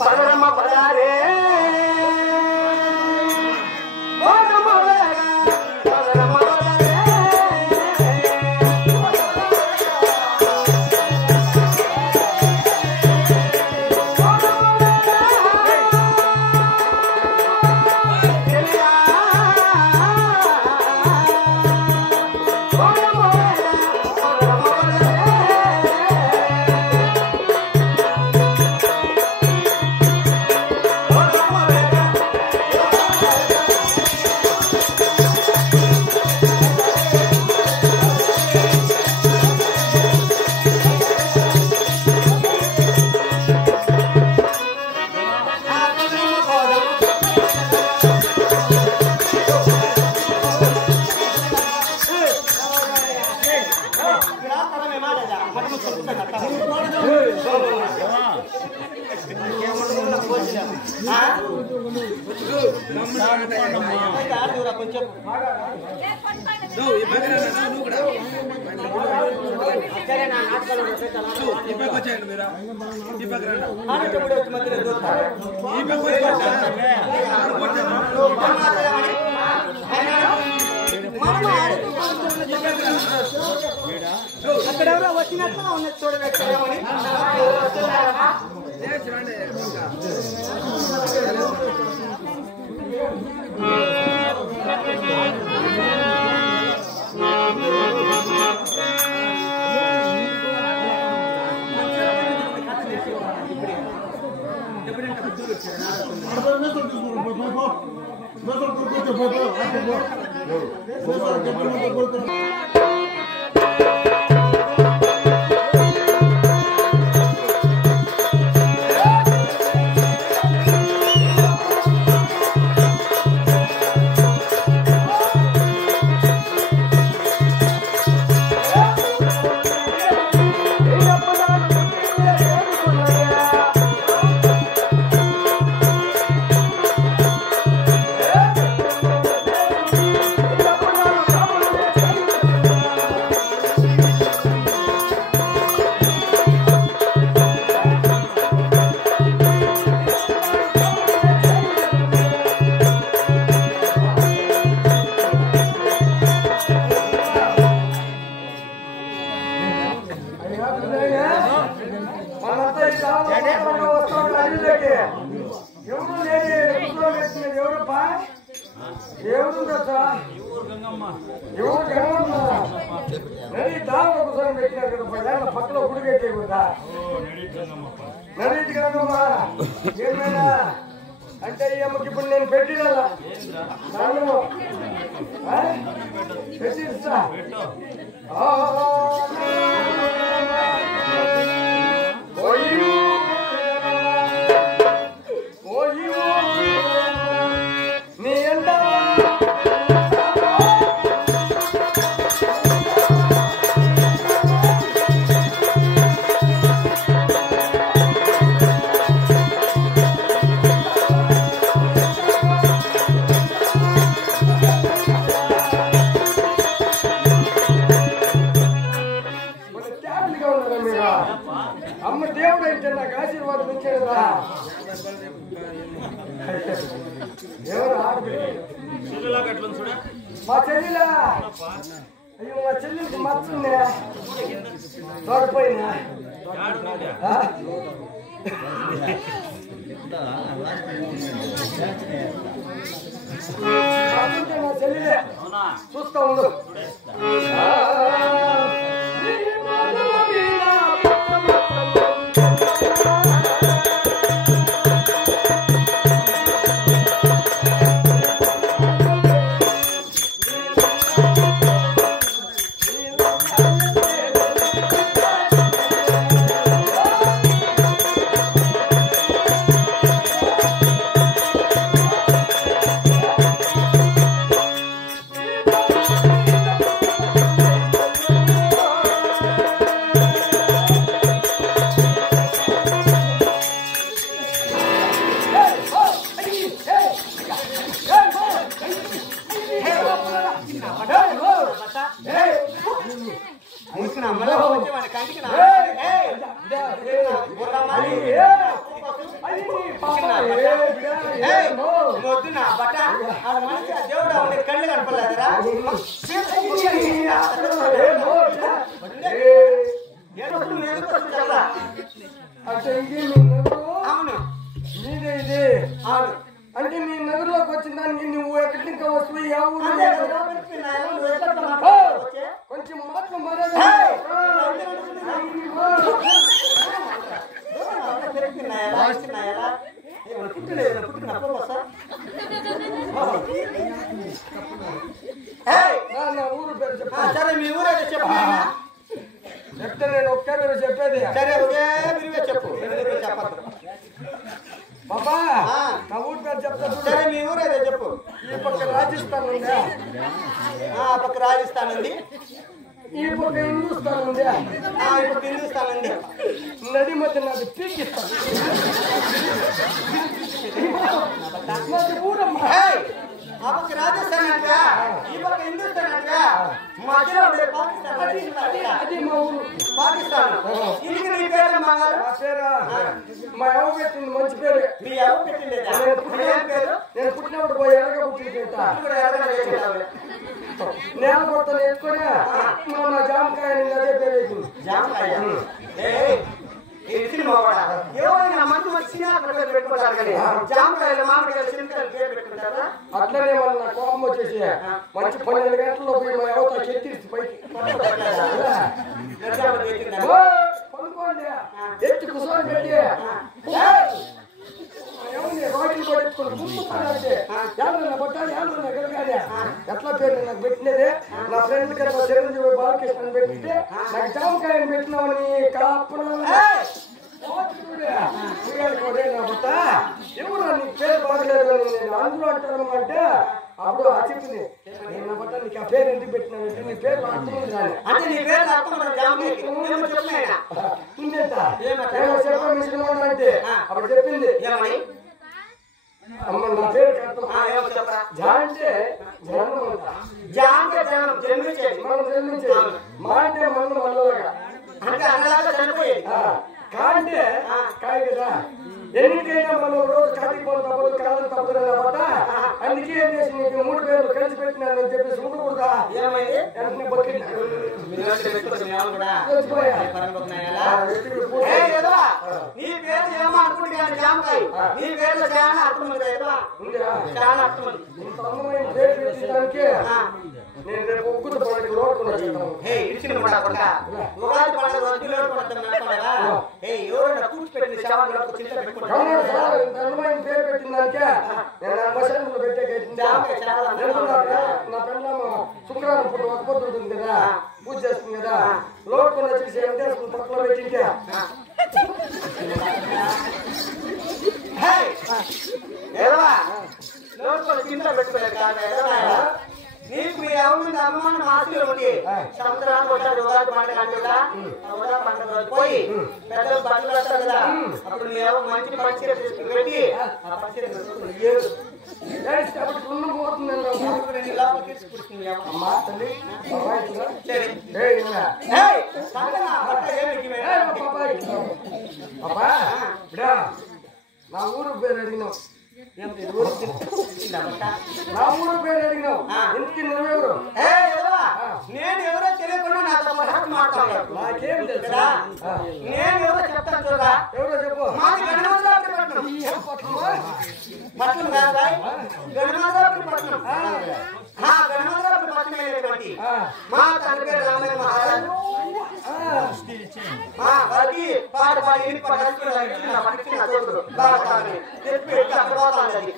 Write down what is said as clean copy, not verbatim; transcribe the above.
పదరమ్మ పదారే అక్కడెవరో వచ్చినట్లు ఉన్నది చూడబెట్టామని పక్కన గుడి కట్టే ఏమైనా అంటే ఈ అమ్మకి ఇప్పుడు నేను పెట్టినా పెట్టిస్తా నీ ఎంత అమ్మ దేవుడు అయితే నాకు ఆశీర్వాదం ఇచ్చేదా మా చెల్లిలా అయ్యో మా చెల్లికి మచ్చుందే తోడిపోయినా మా చెల్లిలే చూస్తా ఉండు వద్దునా బట్ట ఆ మనిషి దేవుడు ఉండే కళ్ళు కనపడలేదురా అవును నీదే ఇది అవును అంటే నీ నగరంలోకి వచ్చిన దానికి నువ్వు ఎక్కడి ఇంకా వస్తువు ఏ ఊరు కొంచెం మాటలు నా ఊరు పేరు చెప్పా సరే మీ ఊరేదో చెప్పు చెప్తే నేను ఒక్కరు చెప్పేది సరే ఒకే మీరువే చెప్పు చెప్పద్దు బాబా నా ఊరు పేరు చెప్తా సరే మీ ఊరేదో చెప్పు ఈ పక్క రాజస్థాన్ ఉందా ఆ పక్క రాజస్థాన్ ఉంది ఈ పక్క హిందుస్థాన్ ఉందా ఇప్పుడు హిందుస్థాన్ ఉంది నడి మధ్య నాది పీకిస్తాను నాది ఊరమ్మా ఆ పక్క రాజస్థాన్ అంటగా ఈ పక్క హిందుస్థాన్ అంటగా మధ్యలో ఉండే అది మా ఊరు పాకిస్తాన్ ఇంటికి నీ పేరు మా పేరా మా ఎవ పెట్టింది మంచి పేరు మీ ఎవరు పెట్టిండేదా పేరు నేను పుట్టినప్పుడు పోయి ఎరగ పుట్టింటా నేల కొత్త నేర్చుకుని నా జామకాయ అదే పేరు అవుతుంది జామకాయ ఎవరైనా మంచి మంచి సినిమాలు పెట్టుకుంటారు కానీ జామకాయలు మామిడికాయలు చింతకాయలు పేరు పెట్టుకుంటారా అట్లనే వాళ్ళ నా కోపం వచ్చేసి మంచి 12 గంటల్లో పోయి మా యువత ఎత్తిరిచి పైకి పనుకోండి ఎత్తి కుసోని పెట్టి రోడ్లు కూడా ఎత్తుకుని గుర్తుపడాలంటే ఎవరన్నా కొట్టాలి ఎవరన్నా గెలగాలి ఎట్లా పేరు నాకు పెట్టినదే నా ఫ్రెండ్ కదా చిరంజీవి బాలకృష్ణ పెట్టితే నాకు జామకాయని పెట్టినామని కాపుడు ఎవరు నీ పేరు బాగలేదు నేను అందులో అంటారమ్మంటే అప్పుడు చెప్పింది నేను బట్ట నీకు ఆ పేరు ఎందుకు పెట్టినానంటే నీ పేరు అర్థమైంది అంటే అప్పుడు చెప్పింది అమ్మ నా పేరు జా అంటే మనం జన్మించేది మా అంటే మనం మళ్ళలాగా కాంటే కాయ కదా ఎన్నికైనా మనం రోజు కాటికి పోతే తప్పదు కాలం తప్పదు అన్నమాట అందుకే ఏం చేసి నీకు 3 పేర్లు కలిసి పెట్టినానని చెప్పేసి ఉండకూడదా నేను రేపు ఒగ్గురు పండుగ లోడుకున్నాను పేరు పెట్టిందంటే నేను నా మసంలో నా పెళ్ళమ్మ శుక్రవారం పూట ఒక పొద్దు ఉంటుంది కదా పూజ చేస్తుంది కదా లోటుకుని వచ్చేసి ఏం చేసుకుని పక్కన పెట్టింటే కింద పెట్టుకోలేదు కాదు నీకు మీ ఎవరి అభిమానం ఆశలు ఉండి సంవత్సరానికి వచ్చాడు ఉగాది పండుగ అంటే కదా ఉగాది పండుగ రోజు పోయి పెద్దలు బట్టలు వస్తారు కదా అప్పుడు మీ ఎవరు మంచి పచ్చిర పెట్టి ఆ పచ్చిర నా ఊరు పేరు అడిగినావు నా ఊరు పేరు అడిగినావు ఎందుకు నువ్వెవరు నేను ఎవరో తెలియకుండా నాతో మాట్లాడాను నాకేం తెలుసా నేను ఎవరో చెప్తాను చూడరా ఎవరో చెప్పు పట్టణం కాదా గణమాదాపురి పట్టణం గణమాదాపురి పట్టణమైనటువంటి మా తండ్రి పేరు రామయ్య మహారాజు వారికి పాడు పాడి ఇంటి పట్టించిన చూడదు బాగా చెప్పి అక్కడ పోతాను అది